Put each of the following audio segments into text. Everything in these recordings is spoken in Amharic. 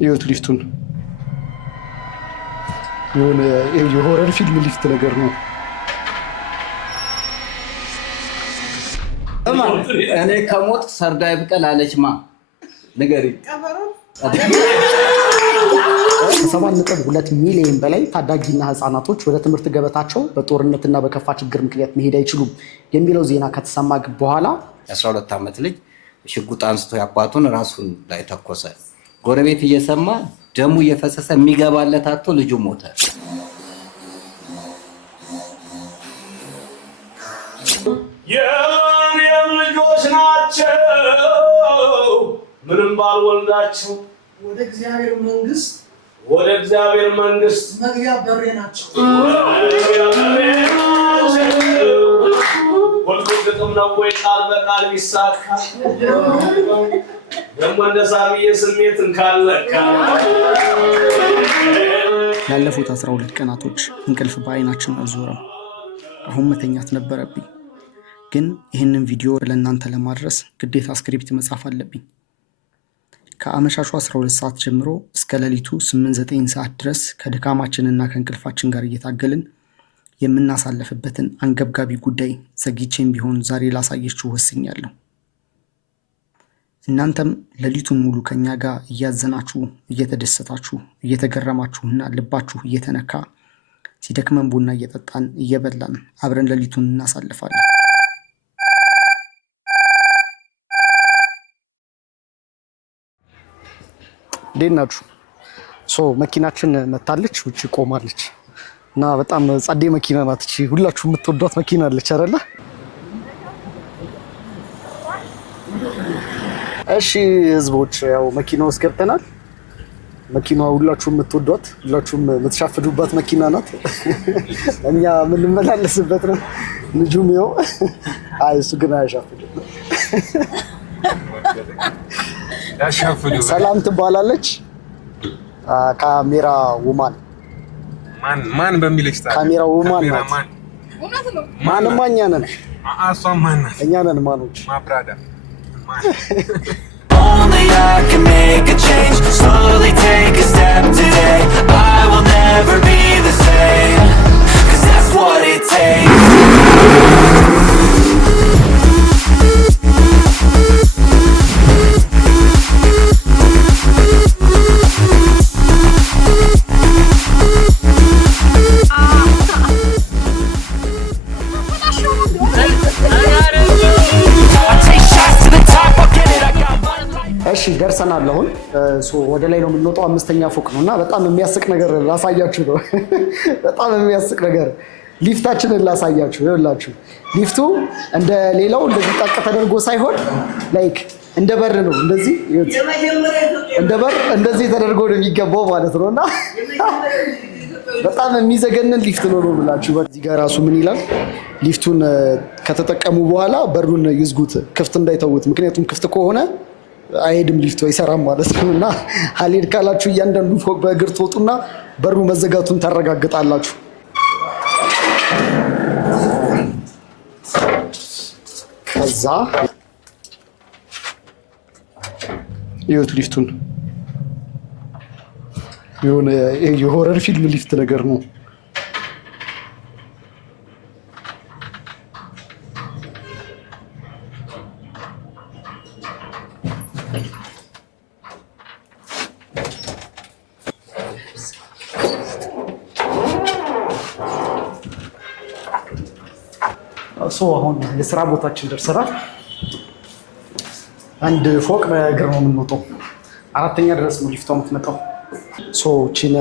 ይኸውት ሊፍቱን የሆነ የሆረር ፊልም ሊፍት ነገር ነው። እኔ ከሞት ሰርጋ ይብቀል አለችማ ንገሪ። ከ7.2 ሚሊዮን በላይ ታዳጊና ህፃናቶች ወደ ትምህርት ገበታቸው በጦርነትና በከፋ ችግር ምክንያት መሄድ አይችሉም የሚለው ዜና ከተሰማ በኋላ የ12 ዓመት ልጅ ሽጉጥ አንስቶ ያባቱን ራሱን ላይ ተኮሰ። ጎረቤት እየሰማ ደሙ እየፈሰሰ የሚገባለት አጥቶ ልጁ ሞተ። የኔም ልጆች ናቸው ምንም ባልወልዳቸው ወደ እግዚአብሔር መንግስት መግቢያ በሬ ናቸው። ወልዶ ግጥም ነው ወይ ቃል በቃል ቢሳካ ደግሞ እንደ ሳሚዬ ስሜትን ካለካ። ላለፉት 12 ቀናቶች እንቅልፍ በአይናችን አልዞረም። አሁን መተኛት ነበረብኝ፣ ግን ይህንን ቪዲዮ ለእናንተ ለማድረስ ግዴታ ስክሪፕት መጻፍ አለብኝ። ከአመሻሹ 12 ሰዓት ጀምሮ እስከ ሌሊቱ 8-9 ሰዓት ድረስ ከድካማችንና ከእንቅልፋችን ጋር እየታገልን የምናሳለፍበትን አንገብጋቢ ጉዳይ ዘግይቼም ቢሆን ዛሬ ላሳያችሁ ወስኛለሁ። እናንተም ሌሊቱን ሙሉ ከኛ ጋር እያዘናችሁ፣ እየተደሰታችሁ፣ እየተገረማችሁና ልባችሁ እየተነካ ሲደክመን ቡና እየጠጣን እየበላን አብረን ሌሊቱን እናሳልፋለን። እንዴት ናችሁ? መኪናችን መታለች፣ ውጪ ቆማለች እና በጣም ጸዴ መኪና ናት። እቺ ሁላችሁ የምትወዷት መኪና አለች አይደለ? እሺ ህዝቦች፣ ያው መኪናው ውስጥ ገብተናል። መኪናዋ ሁላችሁ የምትወዷት፣ ሁላችሁም የምትሻፍዱባት መኪና ናት። እኛ የምንመላለስበት ነው። ልጁም ይኸው። አይ እሱ ግን አያሻፍድም። ሰላም ትባላለች። ካሜራ ውማን ማን በሚልሽ ካሜራ ውማን ናት። ማንማ እኛ ነን። እኛ ነን ማኖች። Only I can make a change, slowly take a step today. I will never be the same, 'cause that's what it takes. እሺ ደርሰናል። አሁን ወደ ላይ ነው የምንወጣው። 5ኛ ፎቅ ነው እና በጣም የሚያስቅ ነገር ላሳያችሁ ነው። በጣም የሚያስቅ ነገር ሊፍታችንን ላሳያችሁ። ይኸውላችሁ ሊፍቱ እንደ ሌላው እንደዚህ ጠቅ ተደርጎ ሳይሆን ላይክ እንደ በር ነው። እንደዚህ እንደ በር እንደዚህ ተደርጎ ነው የሚገባው ማለት ነው። እና በጣም የሚዘገንን ሊፍት ነው ብላችሁ በዚህ ጋር ራሱ ምን ይላል? ሊፍቱን ከተጠቀሙ በኋላ በሩን ይዝጉት፣ ክፍት እንዳይተውት። ምክንያቱም ክፍት ከሆነ አይሄድም ሊፍቱ አይሰራም ማለት ነው። እና አልሄድ ካላችሁ እያንዳንዱ ፎቅ በእግር ትወጡና በሩ መዘጋቱን ታረጋግጣላችሁ። ከዛ ይኸውት ሊፍቱን የሆነ የሆረር ፊልም ሊፍት ነገር ነው። አሁን የስራ ቦታችን ደርሰናል። አንድ ፎቅ በእግር ነው የምንወጣው። 4ኛ ድረስ ነው ሊፍቷ የምትመጣው። ቺን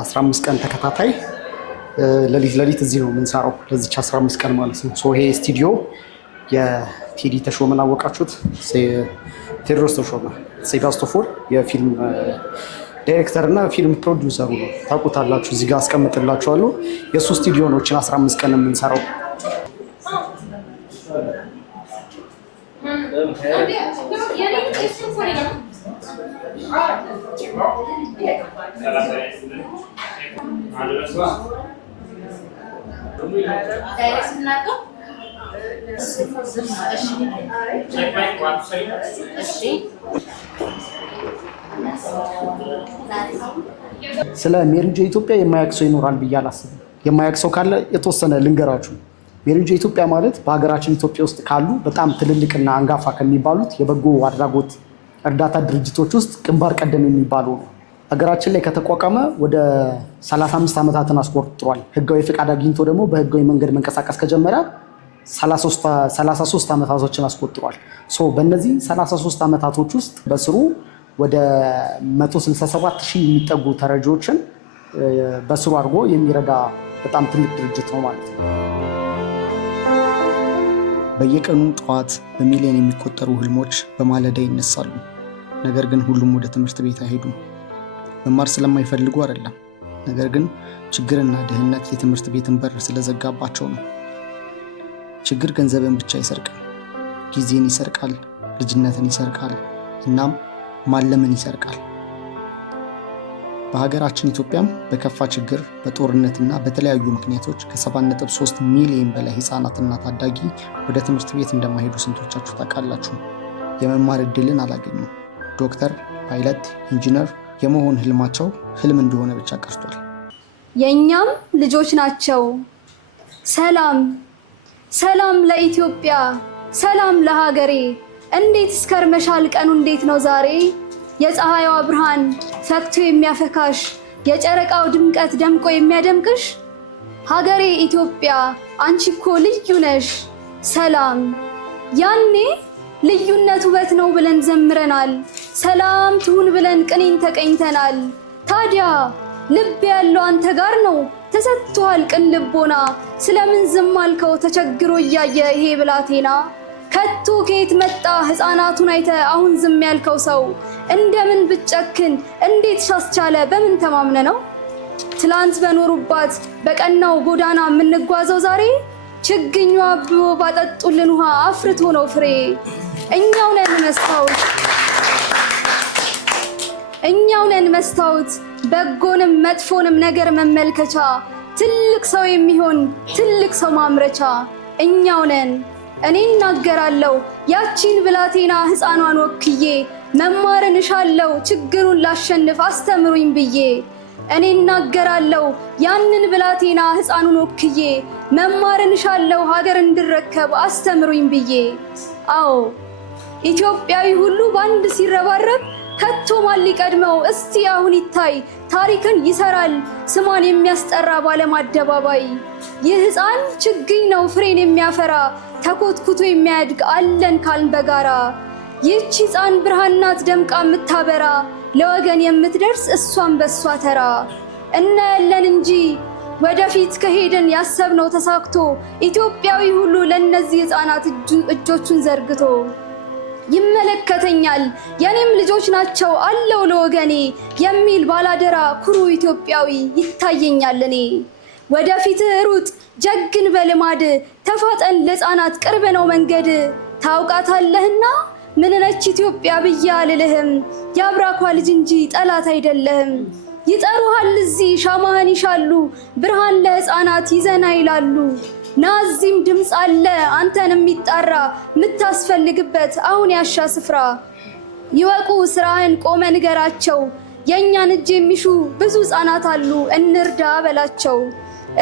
15 ቀን ተከታታይ ሌሊት እዚህ ነው የምንሰራው። ለዚች 15 ቀን ማለት ነው። ይሄ ስቱዲዮ የቴዲ ተሾመን አወቃችሁት? ቴዎድሮስ ተሾመ ሴባስቶፖል የፊልም ዳይሬክተር እና ፊልም ፕሮዲውሰሩ ነው። ታውቁታላችሁ። እዚህ ጋር አስቀምጥላችኋለሁ። የእሱ ስቱዲዮ ነው ቺን 15 ቀን የምንሰራው። ስለ ሜሪጆ ኢትዮጵያ የማያውቅ ሰው ይኖራል ብዬ አላስብም። የማያውቅ ሰው ካለ የተወሰነ ልንገራችሁ። ሜሪጆ ኢትዮጵያ ማለት በሀገራችን ኢትዮጵያ ውስጥ ካሉ በጣም ትልልቅና አንጋፋ ከሚባሉት የበጎ አድራጎት እርዳታ ድርጅቶች ውስጥ ግንባር ቀደም የሚባለው ነው። ሀገራችን ላይ ከተቋቋመ ወደ 35 ዓመታትን አስቆጥሯል። ህጋዊ ፍቃድ አግኝቶ ደግሞ በህጋዊ መንገድ መንቀሳቀስ ከጀመረ 33 ዓመታቶችን አስቆጥሯል። በእነዚህ 33 ዓመታቶች ውስጥ በስሩ ወደ 167,000 የሚጠጉ ተረጂዎችን በስሩ አድርጎ የሚረዳ በጣም ትልቅ ድርጅት ነው ማለት ነው። በየቀኑ ጠዋት በሚሊዮን የሚቆጠሩ ህልሞች በማለዳ ይነሳሉ። ነገር ግን ሁሉም ወደ ትምህርት ቤት አይሄዱም። መማር ስለማይፈልጉ አይደለም፣ ነገር ግን ችግርና ድህነት የትምህርት ቤትን በር ስለዘጋባቸው ነው። ችግር ገንዘብን ብቻ ይሰርቃል፣ ጊዜን ይሰርቃል፣ ልጅነትን ይሰርቃል፣ እናም ማለምን ይሰርቃል። በሀገራችን ኢትዮጵያም በከፋ ችግር፣ በጦርነትና በተለያዩ ምክንያቶች ከ7.3 ሚሊዮን በላይ ህፃናትና ታዳጊ ወደ ትምህርት ቤት እንደማይሄዱ ስንቶቻችሁ ታውቃላችሁ? የመማር እድልን አላገኙም። ዶክተር፣ ፓይለት፣ ኢንጂነር የመሆን ህልማቸው ህልም እንደሆነ ብቻ ቀርቷል። የኛም ልጆች ናቸው። ሰላም ሰላም ለኢትዮጵያ፣ ሰላም ለሀገሬ። እንዴት እስከርመሻል ቀኑ እንዴት ነው ዛሬ? የፀሐይዋ ብርሃን ፈክቶ የሚያፈካሽ፣ የጨረቃው ድምቀት ደምቆ የሚያደምቅሽ ሀገሬ ኢትዮጵያ አንቺ እኮ ልዩ ነሽ። ሰላም ያኔ ልዩነት ውበት ነው ብለን ዘምረናል። ሰላም ትሁን ብለን ቅኔን ተቀኝተናል። ታዲያ ልብ ያለው አንተ ጋር ነው፣ ተሰጥቷል ቅን ልቦና። ስለምን ዝም አልከው ተቸግሮ እያየ ይሄ ብላቴና? ከቶ ከየት መጣ ህፃናቱን አይተ አሁን ዝም ያልከው ሰው? እንደምን ብጨክን እንዴት ሻስቻለ በምን ተማምነ ነው? ትላንት በኖሩባት በቀናው ጎዳና የምንጓዘው ዛሬ ችግኙ አብቦ ባጠጡልን ውሃ አፍርቶ ነው ፍሬ። እኛው ነን መስታወት በጎንም መጥፎንም ነገር መመልከቻ፣ ትልቅ ሰው የሚሆን ትልቅ ሰው ማምረቻ እኛው ነን። እኔ እናገራለሁ ያቺን ብላቴና ህፃኗን ወክዬ፣ መማርን እሻለሁ ችግሩን ላሸንፍ አስተምሩኝ ብዬ። እኔ እናገራለሁ ያንን ብላቴና ህፃኑን ወክዬ፣ መማርን እሻለሁ ሀገር እንድረከብ አስተምሩኝ ብዬ። አዎ ኢትዮጵያዊ ሁሉ በአንድ ሲረባረብ ከቶ ማን ሊቀድመው? እስቲ አሁን ይታይ ታሪክን ይሰራል ስሟን የሚያስጠራ ባለም አደባባይ። ይህ ህፃን ችግኝ ነው ፍሬን የሚያፈራ፣ ተኮትኩቶ የሚያድግ አለን ካልን በጋራ። ይህች ህፃን ብርሃን ናት ደምቃ የምታበራ፣ ለወገን የምትደርስ እሷን በሷ ተራ። እናያለን እንጂ ወደፊት ከሄድን ያሰብነው ተሳክቶ፣ ኢትዮጵያዊ ሁሉ ለነዚህ ህፃናት እጆቹን ዘርግቶ። ይመለከተኛል የኔም ልጆች ናቸው አለው ለወገኔ የሚል ባላደራ ኩሩ ኢትዮጵያዊ ይታየኛል እኔ። ወደፊት ሩጥ ጀግን በልማድ ተፋጠን ለህፃናት ቅርብ ነው መንገድ። ታውቃታለህና ምን ነች ኢትዮጵያ ብዬ አልልህም፣ የአብራኳ ልጅ እንጂ ጠላት አይደለህም። ይጠሩሃል እዚህ ሻማህን ይሻሉ፣ ብርሃን ለህፃናት ይዘና ይላሉ። ናዚም ድምፅ አለ አንተን የሚጣራ፣ ምታስፈልግበት አሁን ያሻ ስፍራ። ይወቁ ስራህን ቆመ ንገራቸው፣ የእኛን እጅ የሚሹ ብዙ ህፃናት አሉ እንርዳ በላቸው።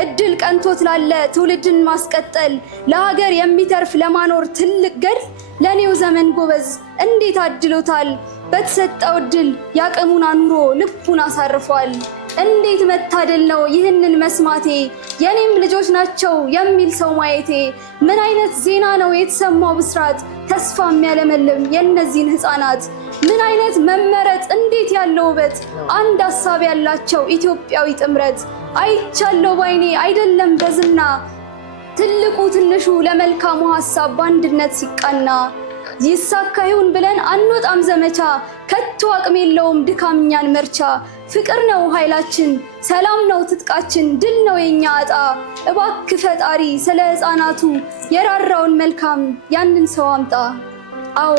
እድል ቀንቶት ላለ ትውልድን ማስቀጠል፣ ለሀገር የሚተርፍ ለማኖር ትልቅ ገድል፣ ለኔው ዘመን ጎበዝ እንዴት አድሎታል። በተሰጠው እድል ያቅሙን አኑሮ ልቡን አሳርፏል። እንዴት መታደል ነው ይህንን መስማቴ፣ የኔም ልጆች ናቸው የሚል ሰው ማየቴ። ምን አይነት ዜና ነው የተሰማው ብስራት፣ ተስፋ የሚያለመልም የእነዚህን ህፃናት። ምን አይነት መመረጥ እንዴት ያለው ውበት፣ አንድ ሀሳብ ያላቸው ኢትዮጵያዊ ጥምረት። አይቻለው ባይኔ አይደለም በዝና፣ ትልቁ ትንሹ ለመልካሙ ሀሳብ በአንድነት ሲቃና። ይሳካ ይሁን ብለን አንወጣም ዘመቻ፣ ከቶ አቅም የለውም ድካምኛን መርቻ። ፍቅር ነው ኃይላችን፣ ሰላም ነው ትጥቃችን፣ ድል ነው የኛ ዕጣ። እባክህ ፈጣሪ ስለ ህፃናቱ የራራውን መልካም ያንን ሰው አምጣ። አዎ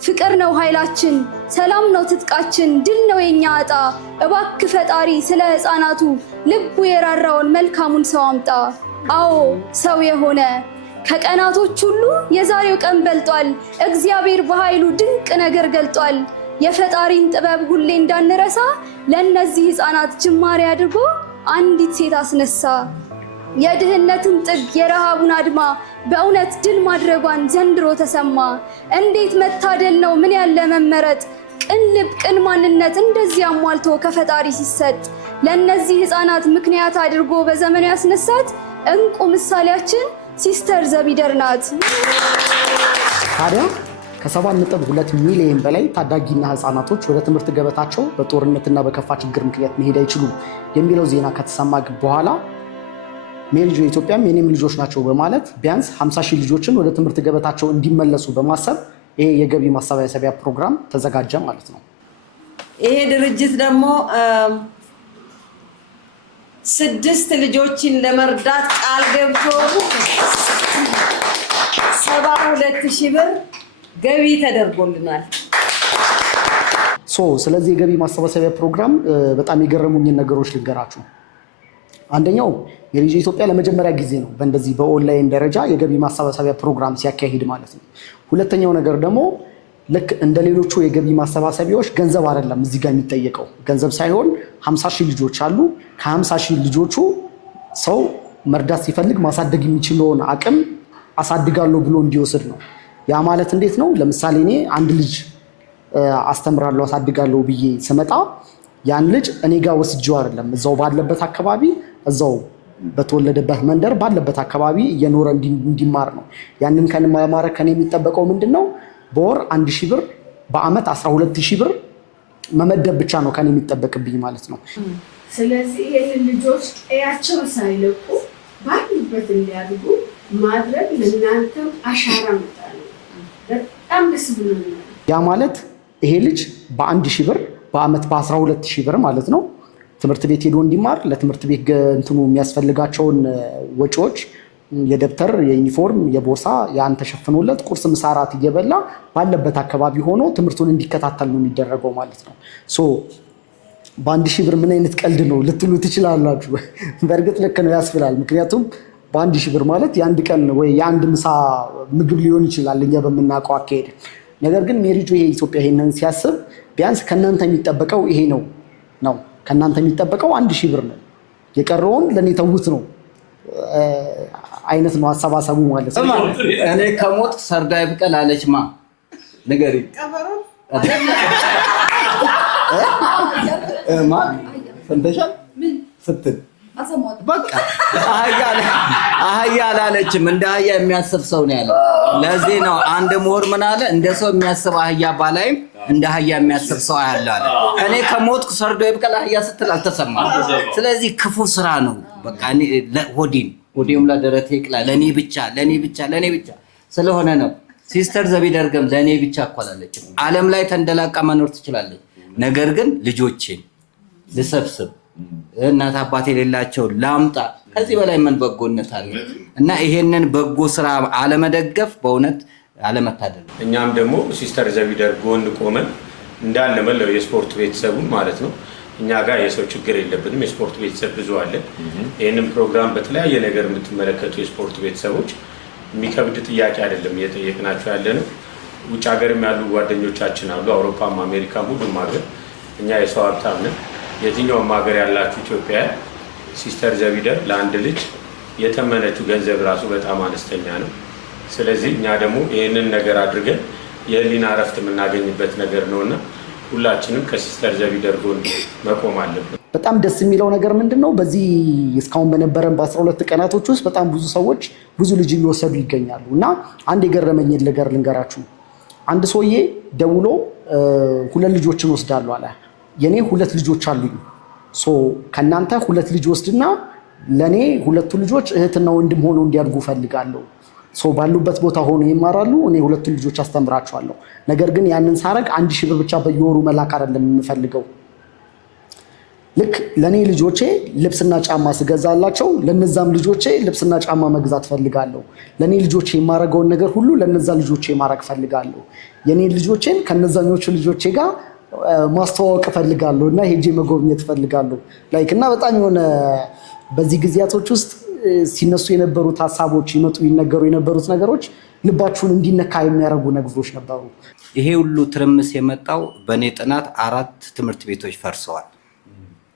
ፍቅር ነው ኃይላችን፣ ሰላም ነው ትጥቃችን፣ ድል ነው የኛ ዕጣ። እባክህ ፈጣሪ ስለ ህፃናቱ ልቡ የራራውን መልካሙን ሰው አምጣ። አዎ ሰው የሆነ ከቀናቶች ሁሉ የዛሬው ቀን በልጧል። እግዚአብሔር በኃይሉ ድንቅ ነገር ገልጧል። የፈጣሪን ጥበብ ሁሌ እንዳንረሳ ለነዚህ ህፃናት ጅማሬ አድርጎ አንዲት ሴት አስነሳ። የድህነትን ጥግ የረሃቡን አድማ በእውነት ድል ማድረጓን ዘንድሮ ተሰማ። እንዴት መታደል ነው ምን ያለ መመረጥ ቅን ልብ ቅን ማንነት እንደዚህ አሟልቶ ከፈጣሪ ሲሰጥ ለነዚህ ህፃናት ምክንያት አድርጎ በዘመኑ ያስነሳት እንቁ ምሳሌያችን ሲስተር ዘቢደር ናት። ታዲያ ከ7.2 ሚሊዮን በላይ ታዳጊና ህፃናቶች ወደ ትምህርት ገበታቸው በጦርነትና በከፋ ችግር ምክንያት መሄድ አይችሉም የሚለው ዜና ከተሰማ በኋላ ሜሪጆ ኢትዮጵያም የኔም ልጆች ናቸው በማለት ቢያንስ 50,000 ልጆችን ወደ ትምህርት ገበታቸው እንዲመለሱ በማሰብ ይሄ የገቢ ማሰባሰቢያ ፕሮግራም ተዘጋጀ ማለት ነው። ይሄ ድርጅት ደግሞ 6 ልጆችን ለመርዳት ቃል ገብቶ 72,000 ብር ገቢ ተደርጎልናል። ስለዚህ የገቢ ማሰባሰቢያ ፕሮግራም በጣም የገረሙኝን ነገሮች ልንገራችሁ። አንደኛው ሜሪጆ ኢትዮጵያ ለመጀመሪያ ጊዜ ነው በእንደዚህ በኦንላይን ደረጃ የገቢ ማሰባሰቢያ ፕሮግራም ሲያካሂድ ማለት ነው። ሁለተኛው ነገር ደግሞ ልክ እንደ ሌሎቹ የገቢ ማሰባሰቢያዎች ገንዘብ አይደለም እዚህ ጋር የሚጠየቀው። ገንዘብ ሳይሆን 50,000 ልጆች አሉ። ከ50,000 ልጆቹ ሰው መርዳት ሲፈልግ ማሳደግ የሚችለውን አቅም አሳድጋለሁ ብሎ እንዲወስድ ነው። ያ ማለት እንዴት ነው? ለምሳሌ እኔ አንድ ልጅ አስተምራለሁ አሳድጋለሁ ብዬ ስመጣ ያን ልጅ እኔ ጋር ወስጄው አይደለም እዛው ባለበት አካባቢ እዛው በተወለደበት መንደር ባለበት አካባቢ እየኖረ እንዲማር ነው። ያንን ከማማረ ከኔ የሚጠበቀው ምንድነው? በወር 1,000 ብር በአመት 12,000 ብር መመደብ ብቻ ነው ከኔ የሚጠበቅብኝ ማለት ነው። ስለዚህ ይሄን ልጆች ቀያቸው ሳይለቁ ባሉበት እንዲያድጉ ማድረግ ለእናንተም አሻራ መጣል በጣም ደስ ብሎኛል። ያ ማለት ይሄ ልጅ በ1,000 ብር በአመት በ12,000 ብር ማለት ነው ትምህርት ቤት ሄዶ እንዲማር ለትምህርት ቤት እንትኑ የሚያስፈልጋቸውን ወጪዎች የደብተር፣ የዩኒፎርም፣ የቦርሳ ያን ተሸፍኖለት ቁርስ፣ ምሳ፣ እራት እየበላ ባለበት አካባቢ ሆኖ ትምህርቱን እንዲከታተል ነው የሚደረገው ማለት ነው። በ1,000 ብር ምን አይነት ቀልድ ነው ልትሉ ትችላላችሁ። በእርግጥ ልክ ነው ያስብላል። ምክንያቱም በ1,000 ብር ማለት የአንድ ቀን ወይ የአንድ ምሳ ምግብ ሊሆን ይችላል እኛ በምናውቀው አካሄድ። ነገር ግን ሜሪጆ ይሄ ኢትዮጵያ ይሄንን ሲያስብ ቢያንስ ከእናንተ የሚጠበቀው ይሄ ነው ከእናንተ የሚጠበቀው 1,000 ብር ነው። የቀረውን ለእኔ ተውት ነው አይነት ነው አሰባሰቡ ማለት ነው። እኔ ከሞት ሰርዶ አይብቀል አለች ማ ንገሪ ማ ፈንተሻል ስትል በቃ አህያ አላለችም። እንደ አህያ የሚያስብ ሰው ነው ያለው። ለዚህ ነው አንድ ምሁር ምን አለ? እንደ ሰው የሚያስብ አህያ ባላይም እንደ አህያ የሚያስብ ሰው አለ አለ። እኔ ከሞትኩ ሰርዶ ይብቀል አህያ ስትል አልተሰማም። ስለዚህ ክፉ ስራ ነው። በቃ ሆዴም ለደረቴ ይቅላ ለኔ ብቻ ስለሆነ ነው። ሲስተር ዘቢደርም ለኔ ብቻ እኮ አላለችም። ዓለም ላይ ተንደላቃ መኖር ትችላለች። ነገር ግን ልጆቼን ልሰብስብ እናት አባት የሌላቸው ላምጣ ከዚህ በላይ ምን በጎነት አለ? እና ይሄንን በጎ ስራ አለመደገፍ በእውነት አለመታደል። እኛም ደግሞ ሲስተር ዘቢደር ጎን ቆመን እንዳለ መለው የስፖርት ቤተሰቡን ማለት ነው። እኛ ጋር የሰው ችግር የለብንም። የስፖርት ቤተሰብ ብዙ አለ። ይህንን ፕሮግራም በተለያየ ነገር የምትመለከቱ የስፖርት ቤተሰቦች የሚከብድ ጥያቄ አይደለም እየጠየቅናቸው ያለ ነው። ውጭ ሀገርም ያሉ ጓደኞቻችን አሉ፣ አውሮፓም አሜሪካም ሁሉም ሀገር። እኛ የሰው ሀብታም ነን። የትኛውም ሀገር ያላችሁ ኢትዮጵያ ሲስተር ዘቢደር ለአንድ ልጅ የተመነችው ገንዘብ ራሱ በጣም አነስተኛ ነው። ስለዚህ እኛ ደግሞ ይህንን ነገር አድርገን የህሊና እረፍት የምናገኝበት ነገር ነውና ሁላችንም ከሲስተር ዘቢደር ጎን መቆም አለብን። በጣም ደስ የሚለው ነገር ምንድን ነው? በዚህ እስካሁን በነበረን በ12 ቀናቶች ውስጥ በጣም ብዙ ሰዎች ብዙ ልጅ እየወሰዱ ይገኛሉ እና አንድ የገረመኝ ነገር ልንገራችሁ። አንድ ሰውዬ ደውሎ 2 ልጆችን ወስዳለሁ አለ። የኔ 2 ልጆች አሉኝ። ከእናንተ 2 ልጅ ወስድና ለእኔ 2ቱ ልጆች እህትና ወንድም ሆነው እንዲያድጉ ፈልጋለሁ። ባሉበት ቦታ ሆኖ ይማራሉ። እኔ 2 ልጆች አስተምራቸዋለሁ። ነገር ግን ያንን ሳረግ 1,000 ብር ብቻ በየወሩ መላክ አይደለም የምፈልገው። ልክ ለእኔ ልጆቼ ልብስና ጫማ ስገዛላቸው ለነዛም ልጆቼ ልብስና ጫማ መግዛት ፈልጋለሁ። ለእኔ ልጆቼ የማረገውን ነገር ሁሉ ለነዛ ልጆቼ ማረግ ፈልጋለሁ። የኔ ልጆቼን ከነዛኞቹ ልጆቼ ጋር ማስተዋወቅ ፈልጋለሁ እና ሄጄ መጎብኘት ፈልጋለሁ እና በጣም የሆነ በዚህ ጊዜያቶች ውስጥ ሲነሱ የነበሩት ሀሳቦች ይመጡ ይነገሩ የነበሩት ነገሮች ልባችሁን እንዲነካ የሚያደርጉ ነገሮች ነበሩ? ይሄ ሁሉ ትርምስ የመጣው በእኔ ጥናት 4 ትምህርት ቤቶች ፈርሰዋል።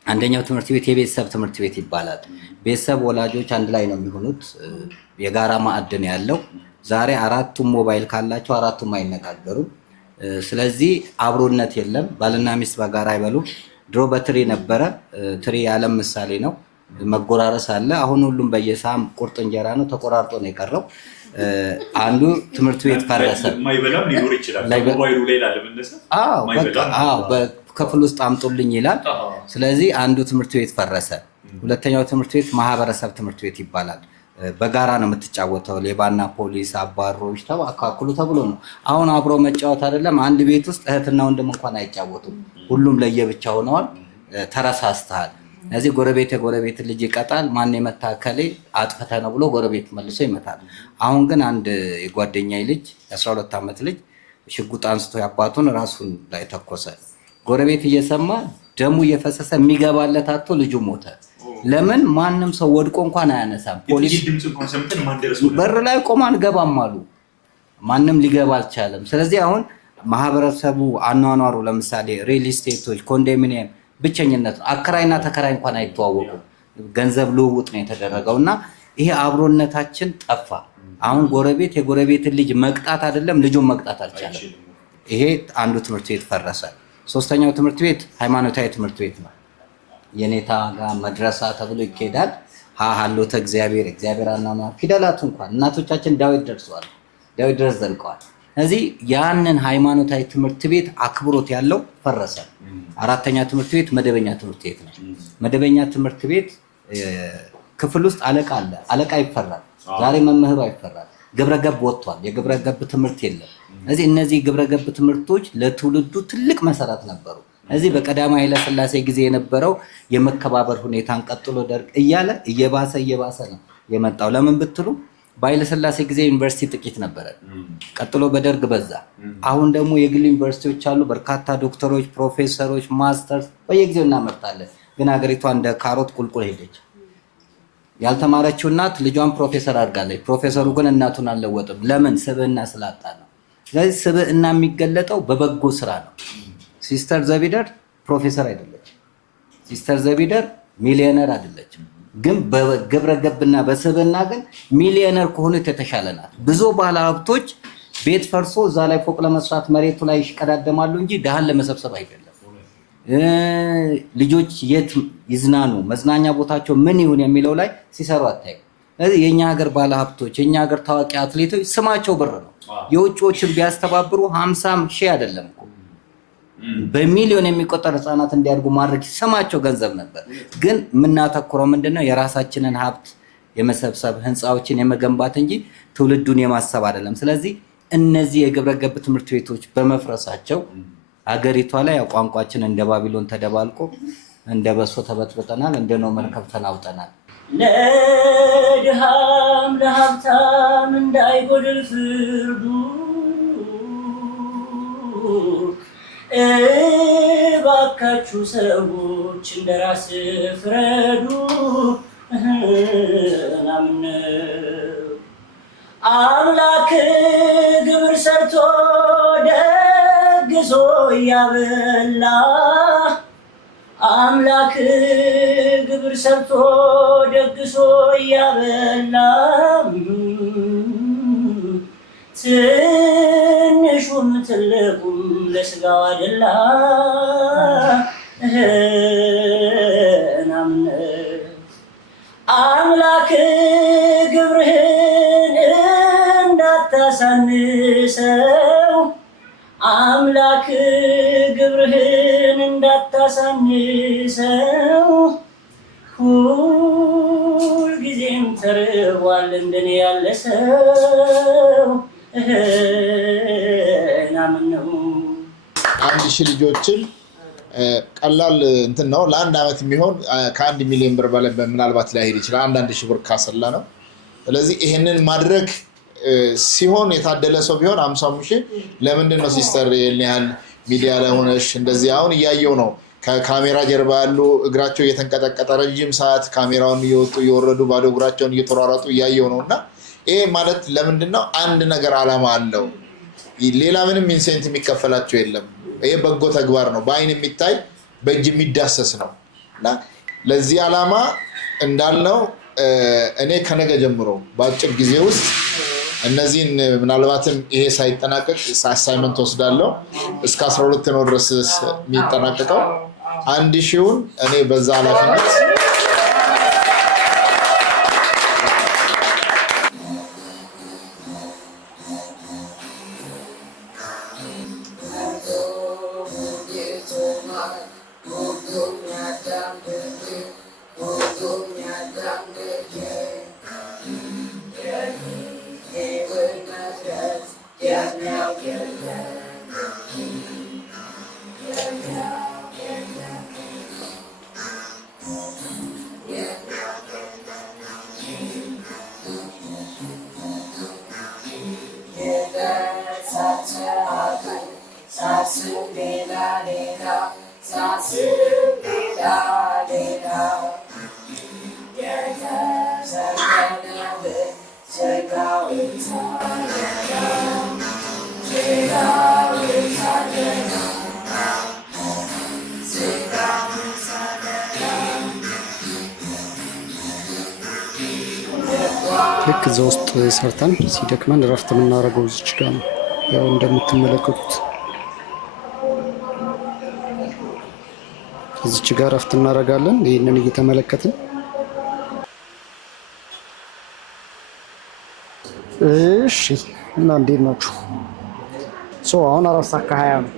አንደኛው ትምህርት ቤት የቤተሰብ ትምህርት ቤት ይባላል። ቤተሰብ ወላጆች አንድ ላይ ነው የሚሆኑት። የጋራ ማዕድን ያለው ዛሬ 4ቱም ሞባይል ካላቸው 4ቱም አይነጋገሩም። ስለዚህ አብሮነት የለም። ባልና ሚስት በጋራ አይበሉም። ድሮ በትሪ ነበረ። ትሪ የዓለም ምሳሌ ነው። መጎራረስ አለ። አሁን ሁሉም በየሳም ቁርጥ እንጀራ ነው። ተቆራርጦ ነው የቀረው። አንዱ ትምህርት ቤት ፈረሰ። ማይበላም ሊኖር ይችላል። ሞባይሉ ላይ ላለመነሳት በክፍል ውስጥ አምጡልኝ ይላል። ስለዚህ አንዱ ትምህርት ቤት ፈረሰ። ሁለተኛው ትምህርት ቤት ማህበረሰብ ትምህርት ቤት ይባላል። በጋራ ነው የምትጫወተው። ሌባና ፖሊስ አባሮች ተባካክሉ ተብሎ ነው። አሁን አብሮ መጫወት አይደለም። አንድ ቤት ውስጥ እህትና ወንድም እንኳን አይጫወቱም። ሁሉም ለየብቻ ሆነዋል። ተረሳስተሃል። ስለዚህ ጎረቤት የጎረቤት ልጅ ይቀጣል። ማን የመታ ከሌ አጥፍተ ነው ብሎ ጎረቤት መልሶ ይመታል። አሁን ግን አንድ የጓደኛዬ ልጅ የ12 ዓመት ልጅ ሽጉጥ አንስቶ ያባቱን ራሱን ላይ ተኮሰ። ጎረቤት እየሰማ ደሙ እየፈሰሰ የሚገባለት አጥቶ ልጁ ሞተ። ለምን? ማንም ሰው ወድቆ እንኳን አያነሳም። ፖሊስ በር ላይ ቆማ አንገባም አሉ። ማንም ሊገባ አልቻለም። ስለዚህ አሁን ማህበረሰቡ አኗኗሩ ለምሳሌ ሪል ስቴቶች፣ ኮንዶሚኒየም ብቸኝነት ነው። አከራይና ተከራይ እንኳን አይተዋወቁም። ገንዘብ ልውውጥ ነው የተደረገው እና ይሄ አብሮነታችን ጠፋ። አሁን ጎረቤት የጎረቤትን ልጅ መቅጣት አይደለም ልጁን መቅጣት አልቻለም። ይሄ አንዱ ትምህርት ቤት ፈረሰ። ሶስተኛው ትምህርት ቤት ሃይማኖታዊ ትምህርት ቤት ነው። የኔታ ጋር መድረሳ ተብሎ ይካሄዳል። ሀሎተ እግዚአብሔር አናማ ፊደላቱ እንኳን እናቶቻችን ዳዊት ደርሰዋል። ዳዊት ድረስ ዘልቀዋል። ስለዚህ ያንን ሃይማኖታዊ ትምህርት ቤት አክብሮት ያለው ፈረሰ። አራተኛ ትምህርት ቤት መደበኛ ትምህርት ቤት ነው። መደበኛ ትምህርት ቤት ክፍል ውስጥ አለቃ አለ። አለቃ ይፈራል። ዛሬ መምህሩ አይፈራል። ግብረገብ ወጥቷል። የግብረገብ ትምህርት የለም። ስለዚህ እነዚህ ግብረገብ ትምህርቶች ለትውልዱ ትልቅ መሰረት ነበሩ። እዚህ በቀዳማዊ ኃይለ ሥላሴ ጊዜ የነበረው የመከባበር ሁኔታን ቀጥሎ ደርግ እያለ እየባሰ ነው የመጣው። ለምን ብትሉ በኃይለ ሥላሴ ጊዜ ዩኒቨርሲቲ ጥቂት ነበረ። ቀጥሎ በደርግ በዛ። አሁን ደግሞ የግል ዩኒቨርሲቲዎች አሉ። በርካታ ዶክተሮች፣ ፕሮፌሰሮች፣ ማስተርስ በየጊዜው እናመርታለን። ግን ሀገሪቷ እንደ ካሮት ቁልቁል ሄደች። ያልተማረችው እናት ልጇን ፕሮፌሰር አድርጋለች። ፕሮፌሰሩ ግን እናቱን አልለወጥም። ለምን? ስብዕና ስላጣ ነው። ስለዚህ ስብዕና የሚገለጠው በበጎ ስራ ነው። ሲስተር ዘቢደር ፕሮፌሰር አይደለች። ሲስተር ዘቢደር ሚሊዮነር አይደለችም። ግን በግብረ ገብና በስብዕና ግን ሚሊዮነር ከሆኑት የተሻለ ናት። ብዙ ባለ ሀብቶች ቤት ፈርሶ እዛ ላይ ፎቅ ለመስራት መሬቱ ላይ ይሽቀዳደማሉ እንጂ ድሃን ለመሰብሰብ አይደለም። ልጆች የት ይዝናኑ፣ መዝናኛ ቦታቸው ምን ይሁን የሚለው ላይ ሲሰሩ አታይም። ስለዚህ የኛ ሀገር ባለ ሀብቶች፣ የኛ ሀገር ታዋቂ አትሌቶች ስማቸው ብር ነው። የውጭዎችን ቢያስተባብሩ 50 ሺህ አይደለም በሚሊዮን የሚቆጠር ህፃናት እንዲያድጉ ማድረግ ስማቸው ገንዘብ ነበር። ግን የምናተኩረው ምንድነው? የራሳችንን ሀብት የመሰብሰብ ህንፃዎችን የመገንባት እንጂ ትውልዱን የማሰብ አይደለም። ስለዚህ እነዚህ የግብረ ገብ ትምህርት ቤቶች በመፍረሳቸው አገሪቷ ላይ ቋንቋችን እንደ ባቢሎን ተደባልቆ እንደ በሶ ተበጥብጠናል፣ እንደ ኖህ መርከብ ተናውጠናል። ለድሃም ለሀብታም እንዳይጎድል ፍርዱ እባካችሁ ሰዎች እንደራስ ፍረዱ። አምላክ ግብር ሰርቶ ደግሶ እያበላ አምላክ ግብር ሰርቶ ደግሶ እያበላ ትንሹም ትልቁም ለስጋው አይደላ አምላክ ግብርህን እንዳታሳንሰው አምላክ ግብርህን እንዳታሳንሰው ሁልጊዜም ተርቧል እንደኔ ያለ ሰው ናምነው። 1000 ልጆችን ቀላል እንትን ነው። ለአንድ ዓመት የሚሆን ከ1 ሚሊዮን ብር በላይ ምናልባት ላይሄድ ይችላል። አንዳንድ ሺህ ብር ካሰላ ነው። ስለዚህ ይሄንን ማድረግ ሲሆን የታደለ ሰው ቢሆን 50,000 ለምንድን ነው ሲስተር ያህል ሚዲያ ላይ ሆነሽ እንደዚህ? አሁን እያየው ነው ከካሜራ ጀርባ ያሉ እግራቸው እየተንቀጠቀጠ ረጅም ሰዓት ካሜራውን እየወጡ እየወረዱ ባዶ እግራቸውን እየተሯሯጡ እያየው ነው። እና ይሄ ማለት ለምንድነው? አንድ ነገር ዓላማ አለው። ሌላ ምንም ኢንሴንቲቭ የሚከፈላቸው የለም። ይሄ በጎ ተግባር ነው፣ በአይን የሚታይ በእጅ የሚዳሰስ ነው እና ለዚህ ዓላማ እንዳልነው እኔ ከነገ ጀምሮ በአጭር ጊዜ ውስጥ እነዚህን ምናልባትም ይሄ ሳይጠናቀቅ አሳይመንት ወስዳለሁ። እስከ 12 ነው ድረስ የሚጠናቀቀው 1000ውን እኔ በዛ ኃላፊነት ልክ እዛ ውስጥ ሰርተን ሲደክመን እረፍት የምናደርገው እዚች ጋር ነው። ያው እንደምትመለከቱት እዚች ጋር እረፍት እናደርጋለን። ይህንን እየተመለከትን እሺ። እና እንዴት ናችሁ? አሁን 4:20 ነው።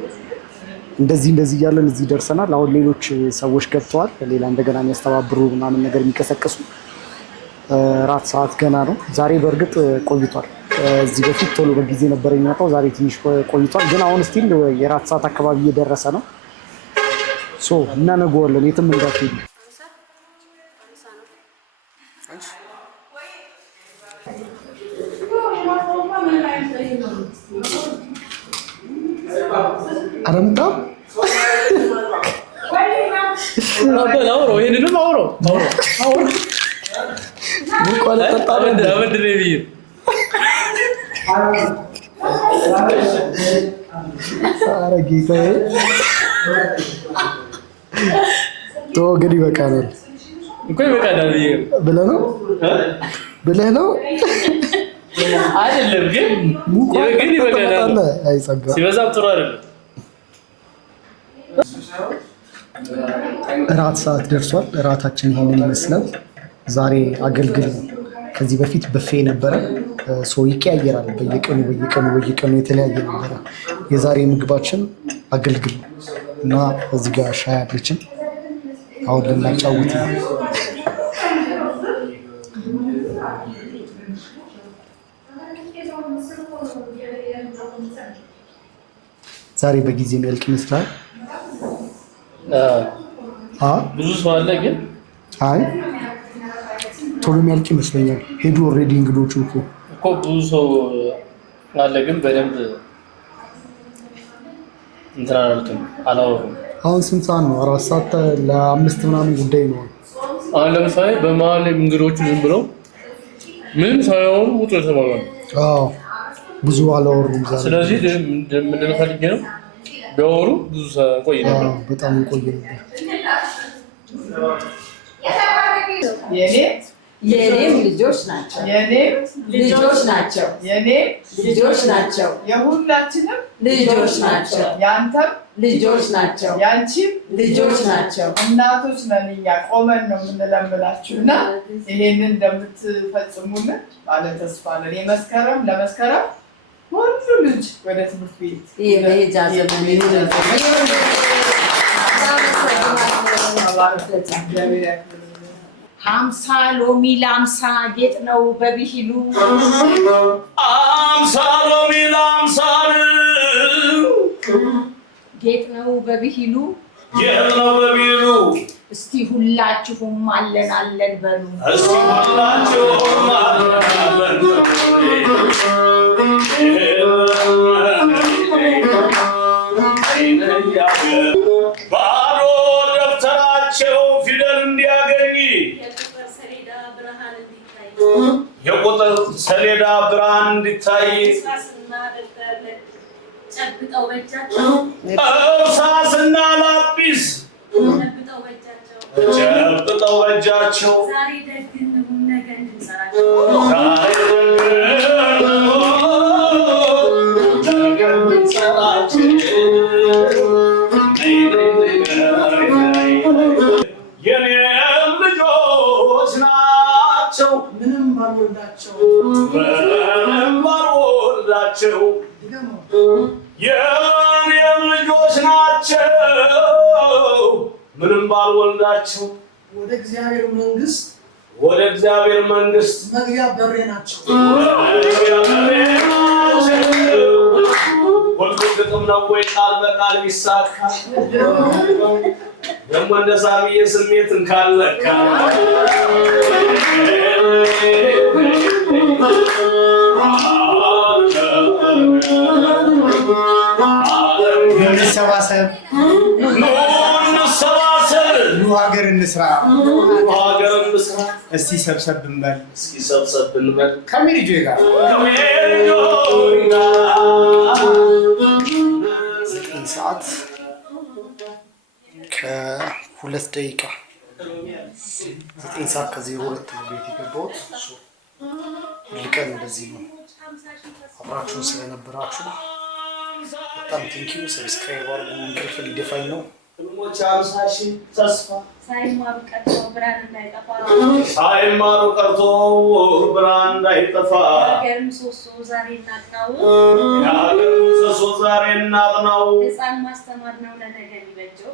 እንደዚህ እያለን እዚህ ደርሰናል። አሁን ሌሎች ሰዎች ገብተዋል። ሌላ እንደገና የሚያስተባብሩ ምናምን ነገር የሚቀሰቅሱ ራት ሰዓት ገና ነው። ዛሬ በእርግጥ ቆይቷል። እዚህ በፊት ቶሎ በጊዜ ነበር የሚመጣው። ዛሬ ትንሽ ቆይቷል። ግን አሁን ስቲል የራት ሰዓት አካባቢ እየደረሰ ነው። እናነገዋለን። የትም እንዳትሄዱ። አረምጣም ይሄንንም አውሮ ጌታዬ ግን ይበቃናል እኮ ይበቃናል ብለህ ነው አይደለም? ግን ይበቃናል። ሲበዛም ጥሩ አይደለም። እራት ሰዓት ደርሷል። እራታችን ይሄንን ይመስላል። ዛሬ አገልግል ነው። ከዚህ በፊት በፌ ነበረ። ይቀያየራል። በየቀኑ የተለያየ ነበረ። የዛሬ ምግባችን አገልግል ነው እና እዚህ ጋር ሻይ አለችን። አሁን ልናጫውት ነው። ዛሬ በጊዜ መልክ ይመስላል። ብዙ ሰው አለ፣ ግን ቶሎ የሚያልቅ ይመስለኛል። ሄዱ ኦልሬዲ እንግዶቹ እኮ ብዙ ሰው አለ፣ ግን በደንብ እንትን አላወሩም። አሁን ስንት ሰዓት ነው? 4 ሰዓት ለ5 ምናምን ጉዳይ ነው። አሁን ለምሳሌ በመሀል እንግዶቹ ዝም ብለው ምንም ሳይሆኑ ውጡ የተባሉ ብዙ አላወሩም ዛሬ። ስለዚህ ምንድን ፈልጌ ነው ቢያወሩ ብዙ ቆይ ነበር፣ በጣም ቆይ ነበር። የኔም ልጆች ናቸው። የኔም ልጆች ናቸው። የኔም ልጆች ናቸው። የሁላችንም ልጆች ናቸው። ያንተም ልጆች ናቸው። ያንቺም ልጆች ናቸው። እናቶች ነን እኛ፣ ቆመን ነው የምንለምላችሁ እና ይሄንን እንደምትፈጽሙልን ባለ ተስፋ ነን። ለመስከረም ሁሉ ልጅ ወደ ትምህርት ቤት የመሄጃ ዘመን ይሁን። ሀምሳ ሎሚ ለ50 ጌጥ ነው በብሂሉ። 50 ሎሚ ለ50 ጌጥ ነው በብሂሉ። እስቲ ሁላችሁም አለን በሉ። እስቲ ሁላችሁም አለን ባዶ ደብተራቸው ፊደል እንዲያገኝ የቁጥር ሰሌዳ ብርሃን እንዲታይ ጨብጠው በእጃቸው እርሳስና ላጲስ ጨብጠው በእጃቸው ዛሬ ደግ እንሁን ነገ እንድንሰራቸው የኔም ልጆች ናቸው ምንም ባልወልዳቸው የኔም ልጆች ናቸው ምንም ባልወልዳቸው ወደ እግዚአብሔር መንግስት መግቢያ በሬ ናቸው። ሁሉ ግጥም ነው ወይ ቃል በቃል ቢሳካ ደግሞ እንደ ሳሚዬ ስሜትን ካለካ እንሰባሰብ ኑ ሀገር እንስራ እስቲ ሰብሰብ እንበል ከሜሪጆ ጋር 9 ሰዓት ከ2 ደቂቃ 9 ሰዓት ከ02 ነው ቤት የገባሁት። ሁልቀን እንደዚህ ነው። አብራችሁን ስለነበራችሁ በጣም ቴንኪው። ሰብስክራይብ አድርጉ። እንቅልፍ ሊደፋኝ ነው። ህልሞች 50,000 ተስፋ ሳይማሩ ቀርተው ብርሃን እንዳይጠፋ የሀገር ምሰሶ ዛሬ እናጥናው። ህፃን ማስተማር ነው ለነገ የሚበጀው።